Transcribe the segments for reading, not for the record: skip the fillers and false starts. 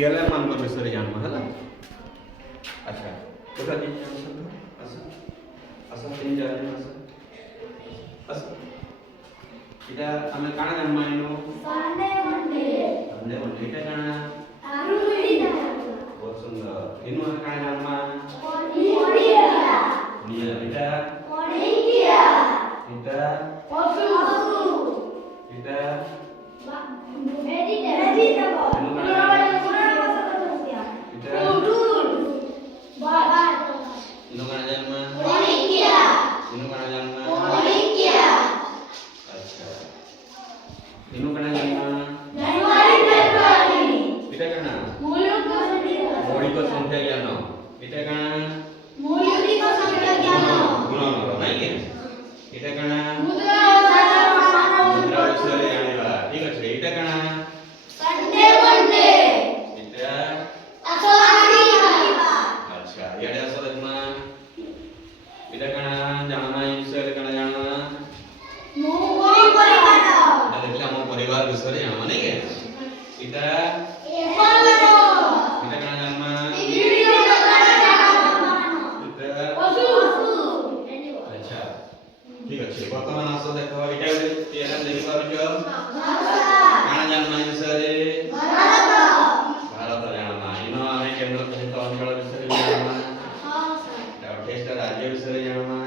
TLM मान विषय जानवा है ना। अच्छा तो जी असं तीन जाने असं इटा आम्ही काना जानवा इनो संडे मंडे इटा काना आरुडिया बहुत सुंदर इनो काना जानवा ओडिया इटा ओडिया इटा ओसु इटा ठीक अच्छे वर्तमान आस देखो एटा टीएलएम देखि पारुछ काना जानना विषय भारत जानना इनो आमे केंद्र शासित अंचल विषय जानना हां सर टेस्ट राज्य विषय जानना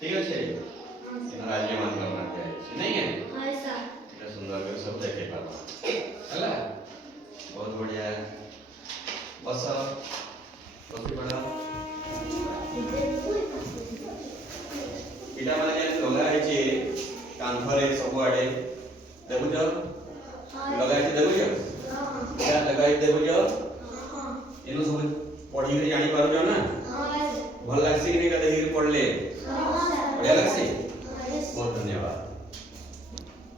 ठीक अच्छे इन राज्य मान करना चाहिए नहीं है हां सर এটা সুন্দর করে সব দেখে পাবো হলা बहुत बढ़िया बस बस पड़ा इटा माने लगा है जे कांधरे सब आडे देखुछ लगा है देखुछ हां इटा लगा है देखुछ हां इनु सब पढी के जानि पारो ना हां भल लागसी कि नहीं देखि पढ़ले हां बढ़िया लागसी बहुत धन्यवाद।